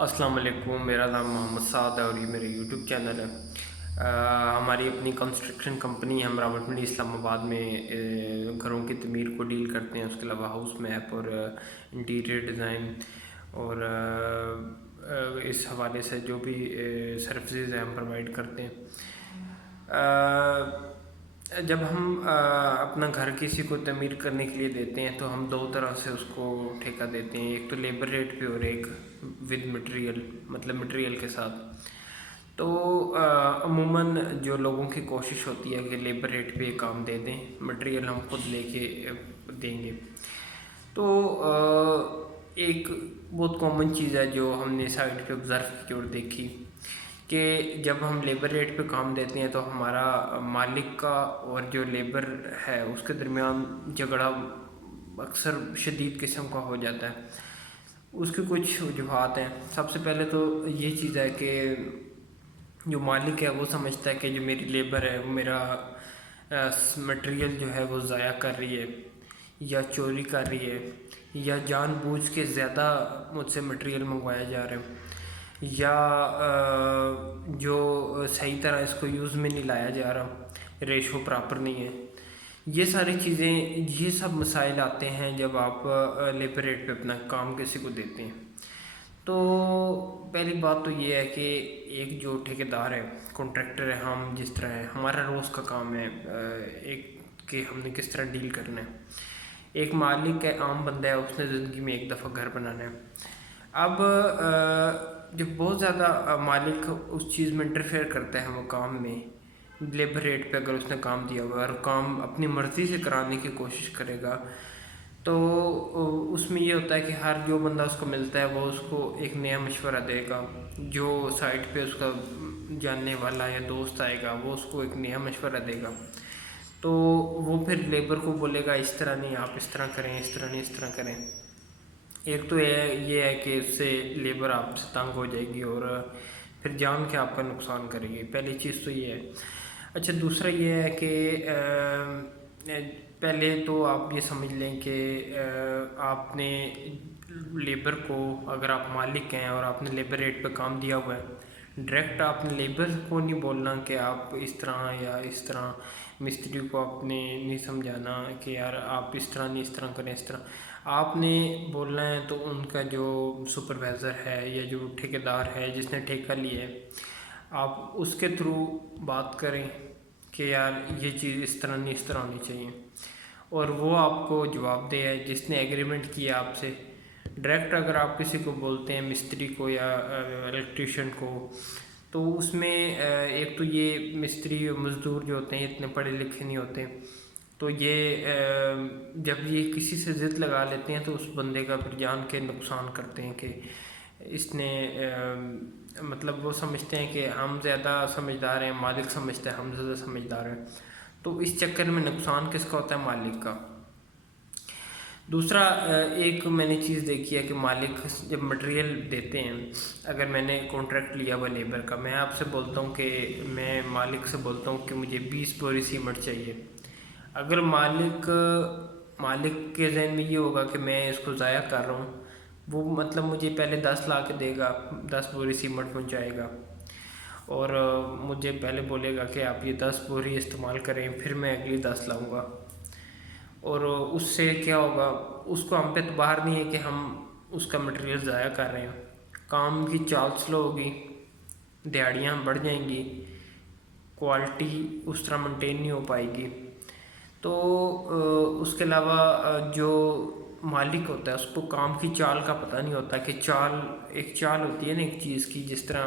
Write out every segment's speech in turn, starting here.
السلام علیکم، میرا نام محمد سعد ہے اور یہ میرے یوٹیوب چینل ہے۔ ہماری اپنی کنسٹرکشن کمپنی ہے، ہم راولپنڈی اسلام آباد میں گھروں کی تعمیر کو ڈیل کرتے ہیں۔ اس کے علاوہ ہاؤس میپ اور انٹیریئر ڈیزائن اور اس حوالے سے جو بھی سروسز ہیں ہم پرووائڈ کرتے ہیں۔ جب ہم اپنا گھر کسی کو تعمیر کرنے کے لیے دیتے ہیں تو ہم دو طرح سے اس کو ٹھیکہ دیتے ہیں، ایک تو لیبر ریٹ پہ اور ایک ود مٹیریل، مطلب مٹیریل کے ساتھ۔ تو عموماً جو لوگوں کی کوشش ہوتی ہے کہ لیبر ریٹ پہ کام دے دیں، مٹیریل ہم خود لے کے دیں گے۔ تو ایک بہت کامن چیز ہے جو ہم نے سائٹ پہ آبزرو کی اور دیکھی کہ جب ہم لیبر ریٹ پہ کام دیتے ہیں تو ہمارا مالک کا اور جو لیبر ہے اس کے درمیان جھگڑا اکثر شدید قسم کا ہو جاتا ہے۔ اس کی کچھ وجوہات ہیں۔ سب سے پہلے تو یہ چیز ہے کہ جو مالک ہے وہ سمجھتا ہے کہ جو میری لیبر ہے وہ میرا مٹیریل جو ہے وہ ضائع کر رہی ہے یا چوری کر رہی ہے یا جان بوجھ کے زیادہ مجھ سے مٹیریل منگوایا جا رہا ہے یا جو صحیح طرح اس کو یوز میں نہیں لایا جا رہا، ریشو پراپر نہیں ہے۔ یہ ساری چیزیں، یہ سب مسائل آتے ہیں جب آپ لیبر ریٹ پہ اپنا کام کسی کو دیتے ہیں۔ تو پہلی بات تو یہ ہے کہ ایک جو ٹھیکیدار ہے، کانٹریکٹر ہے، ہم جس طرح ہے، ہمارا روز کا کام ہے ایک کہ ہم نے کس طرح ڈیل کرنا ہے۔ ایک مالک ہے، عام بندہ ہے، اس نے زندگی میں ایک دفعہ گھر بنانا ہے۔ اب جب بہت زیادہ مالک اس چیز میں انٹرفیئر کرتا ہے وہ کام میں، لیبر ریٹ پہ اگر اس نے کام دیا ہوا ہے اور کام اپنی مرضی سے کرانے کی کوشش کرے گا تو اس میں یہ ہوتا ہے کہ ہر جو بندہ اس کو ملتا ہے وہ اس کو ایک نیا مشورہ دے گا۔ جو سائٹ پہ اس کا جاننے والا یا دوست آئے گا وہ اس کو ایک نیا مشورہ دے گا، تو وہ پھر لیبر کو بولے گا اس طرح نہیں، آپ اس طرح کریں، اس طرح نہیں، اس طرح کریں۔ ایک تو یہ ہے کہ اس سے لیبر آپ سے تنگ ہو جائے گی اور پھر جان کے آپ کا نقصان کرے گی، پہلی چیز تو یہ ہے۔ اچھا، دوسرا یہ ہے کہ پہلے تو آپ یہ سمجھ لیں کہ آپ نے لیبر کو، اگر آپ مالک ہیں اور آپ نے لیبر ریٹ پہ کام دیا ہوا ہے، ڈائریکٹ آپ نے لیبر کو نہیں بولنا کہ آپ اس طرح یا اس طرح، مستری کو آپ نے نہیں سمجھانا کہ یار آپ اس طرح نہیں، اس طرح کریں، اس طرح آپ نے بولنا ہے۔ تو ان کا جو سپروائزر ہے یا جو ٹھیکیدار ہے جس نے ٹھیکہ لیا ہے، آپ اس کے تھرو بات کریں کہ یار یہ چیز اس طرح نہیں، اس طرح ہونی چاہیے، اور وہ آپ کو جواب دے ہے جس نے ایگریمنٹ کیا آپ سے۔ ڈائریکٹ اگر آپ کسی کو بولتے ہیں، مستری کو یا الیکٹریشین کو، تو اس میں ایک تو یہ مستری مزدور جو ہوتے ہیں اتنے پڑھے لکھے نہیں ہوتے، تو یہ جب یہ کسی سے ضد لگا لیتے ہیں تو اس بندے کا پھر جان کے نقصان کرتے ہیں کہ اس نے مطلب وہ سمجھتے ہیں کہ ہم زیادہ سمجھدار ہیں، مالک سمجھتا ہے ہم زیادہ سمجھدار ہیں، تو اس چکر میں نقصان کس کا ہوتا ہے؟ مالک کا۔ دوسرا ایک میں نے چیز دیکھی ہے کہ مالک جب مٹیریل دیتے ہیں، اگر میں نے کانٹریکٹ لیا ہوا لیبر کا، میں آپ سے بولتا ہوں کہ میں مالک سے بولتا ہوں کہ مجھے 20 بوری سیمنٹ چاہیے۔ اگر مالک کے ذہن میں یہ ہوگا کہ میں اس کو ضائع کر رہا ہوں، وہ مطلب مجھے پہلے 10 لا کے دے گا، 10 بوری سیمنٹ پہنچائے گا اور مجھے پہلے بولے گا کہ آپ یہ 10 بوری استعمال کریں، پھر میں اگلی 10 لاؤں گا، اور اس سے کیا ہوگا؟ اس کو ہم پہ اعتبار نہیں ہے کہ ہم اس کا مٹیریل ضائع کر رہے ہیں، کام کی چال سلو ہوگی، دیہڑیاں بڑھ جائیں گی، کوالٹی اس طرح مینٹین نہیں ہو پائے گی۔ تو اس کے علاوہ جو مالک ہوتا ہے اس کو کام کی چال کا پتہ نہیں ہوتا کہ ایک چال ہوتی ہے نا ایک چیز کی، جس طرح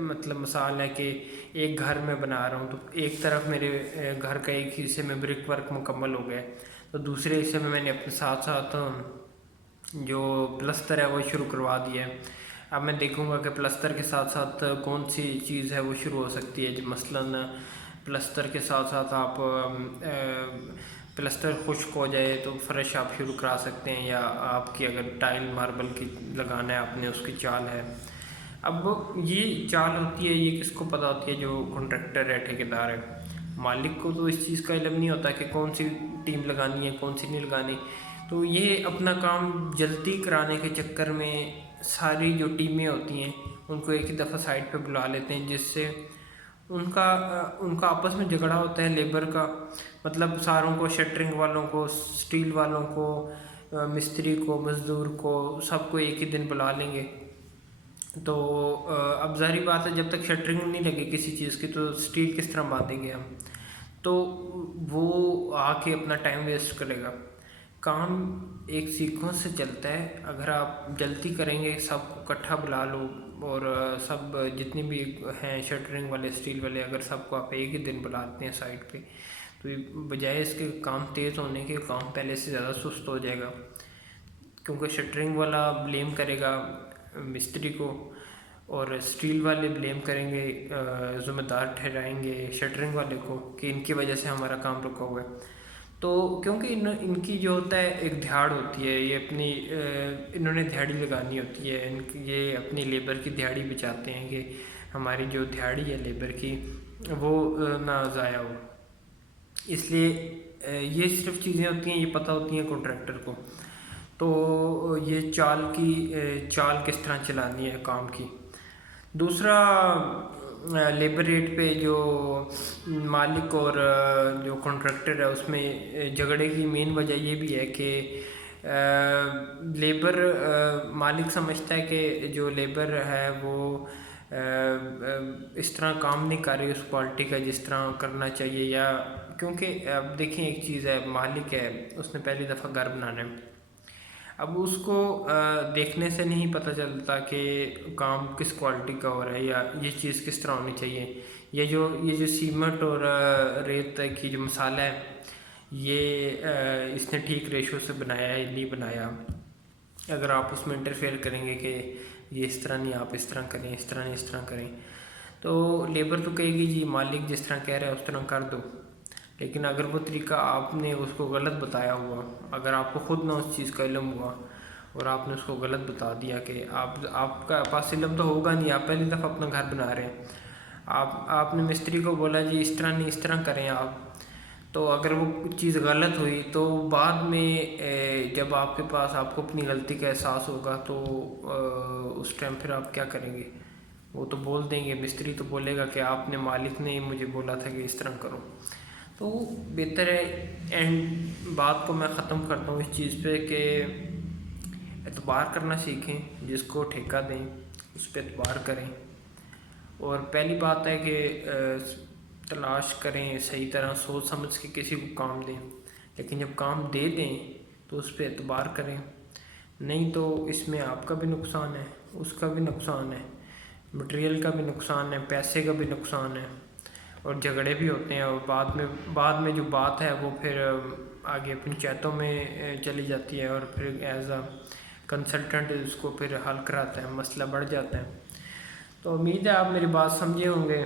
مطلب مثال ہے کہ ایک گھر میں بنا رہا ہوں تو ایک طرف میرے گھر کا ایک حصے میں بریک ورک مکمل ہو گیا، تو دوسرے حصے میں نے اپنے ساتھ ساتھ جو پلستر ہے وہ شروع کروا دیا ہے۔ اب میں دیکھوں گا کہ پلستر کے ساتھ ساتھ کون سی چیز ہے وہ شروع ہو سکتی ہے، جو مثلاً پلستر کے ساتھ ساتھ آپ پلستر خشک ہو جائے تو فرش آپ شروع کرا سکتے ہیں، یا آپ کی اگر ٹائل ماربل کی لگانا ہے آپ نے، اس کی چال ہے۔ اب یہ چال ہوتی ہے، یہ کس کو پتہ ہوتی ہے؟ جو کانٹریکٹر ہے، ٹھیکیدار ہے۔ مالک کو تو اس چیز کا علم نہیں ہوتا کہ کون سی ٹیم لگانی ہے، کون سی نہیں لگانی، تو یہ اپنا کام جلدی کرانے کے چکر میں ساری جو ٹیمیں ہوتی ہیں ان کو ایک ہی دفعہ سائٹ پہ بلا لیتے ہیں، جس سے ان کا آپس میں جھگڑا ہوتا ہے لیبر کا، مطلب ساروں کو، شٹرنگ والوں کو، سٹیل والوں کو، مستری کو، مزدور کو، سب کو ایک ہی دن بلا لیں گے۔ تو اب ظاہری بات ہے جب تک شٹرنگ نہیں لگے کسی چیز کی تو سٹیل کس طرح باندھیں گے ہم؟ تو وہ آ کے اپنا ٹائم ویسٹ کرے گا۔ کام ایک سیکوینس سے چلتا ہے، اگر آپ جلدی کریں گے، سب کو اکٹھا بلا لو، اور سب جتنے بھی ہیں شٹرنگ والے، سٹیل والے، اگر سب کو آپ ایک ہی دن بلاتے ہیں سائٹ پہ، تو بجائے اس کے کام تیز ہونے کے، کام پہلے سے زیادہ سست ہو جائے گا، کیونکہ شٹرنگ والا بلیم کرے گا مستری کو، اور سٹیل والے بلیم کریں گے، ذمہ دار ٹھہرائیں گے شٹرنگ والے کو کہ ان کی وجہ سے ہمارا کام رکا ہوا ہے۔ تو کیونکہ ان کی جو ہوتا ہے ایک دھاڑ ہوتی ہے، یہ اپنی انہوں نے دھاڑی لگانی ہوتی ہے، یہ اپنی لیبر کی دھاڑی بچاتے ہیں کہ ہماری جو دھاڑی ہے لیبر کی وہ نہ ضائع ہو۔ اس لیے یہ صرف چیزیں ہوتی ہیں، یہ پتہ ہوتی ہیں کنٹریکٹر کو، تو یہ چال کس طرح چلانی ہے کام کی۔ دوسرا، لیبر ریٹ پہ جو مالک اور جو کنٹریکٹر ہے اس میں جھگڑے کی مین وجہ یہ بھی ہے کہ لیبر، مالک سمجھتا ہے کہ جو لیبر ہے وہ اس طرح کام نہیں کر رہی اس کوالٹی کا جس طرح کرنا چاہیے، یا کیونکہ اب دیکھیں ایک چیز ہے، مالک ہے، اس نے پہلی دفعہ گھر بنانا ہے، اب اس کو دیکھنے سے نہیں پتہ چلتا کہ کام کس کوالٹی کا ہو رہا ہے یا یہ چیز کس طرح ہونی چاہیے، یہ جو سیمنٹ اور ریت کی جو مسالہ ہے یہ اس نے ٹھیک ریشو سے بنایا ہے نہیں بنایا۔ اگر آپ اس میں انٹرفیئر کریں گے کہ یہ اس طرح نہیں، آپ اس طرح کریں، اس طرح نہیں اس طرح کریں، تو لیبر تو کہے گی جی مالک جس طرح کہہ رہا ہے اس طرح کر دو، لیکن اگر وہ طریقہ آپ نے اس کو غلط بتایا ہوا، اگر آپ کو خود نہ اس چیز کا علم ہوا اور آپ نے اس کو غلط بتا دیا کہ آپ کا پاس علم تو ہوگا نہیں، آپ پہلی دفعہ اپنا گھر بنا رہے ہیں، آپ نے مستری کو بولا جی اس طرح نہیں اس طرح کریں آپ، تو اگر وہ چیز غلط ہوئی تو بعد میں جب آپ کے پاس آپ کو اپنی غلطی کا احساس ہوگا تو اس ٹائم پھر آپ کیا کریں گے؟ وہ تو بول دیں گے، مستری تو بولے گا کہ آپ نے، مالک نے مجھے بولا تھا کہ اس طرح کرو۔ تو بہتر ہے اینڈ بات کو میں ختم کرتا ہوں اس چیز پہ کہ اعتبار کرنا سیکھیں، جس کو ٹھیکہ دیں اس پہ اعتبار کریں، اور پہلی بات ہے کہ تلاش کریں، صحیح طرح سوچ سمجھ کے کسی کو کام دیں، لیکن جب کام دے دیں تو اس پہ اعتبار کریں، نہیں تو اس میں آپ کا بھی نقصان ہے، اس کا بھی نقصان ہے، مٹیریل کا بھی نقصان ہے، پیسے کا بھی نقصان ہے، اور جھگڑے بھی ہوتے ہیں، اور بعد میں جو بات ہے وہ پھر آگے پنچایتوں میں چلی جاتی ہے، اور پھر ایز اے کنسلٹنٹ اس کو پھر حل کراتا ہے، مسئلہ بڑھ جاتا ہے۔ تو امید ہے آپ میری بات سمجھے ہوں گے۔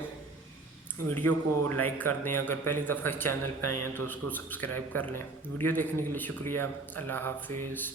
ویڈیو کو لائک کر دیں، اگر پہلی دفعہ اس چینل پہ آئے ہیں تو اس کو سبسکرائب کر لیں۔ ویڈیو دیکھنے کے لیے شکریہ، اللہ حافظ۔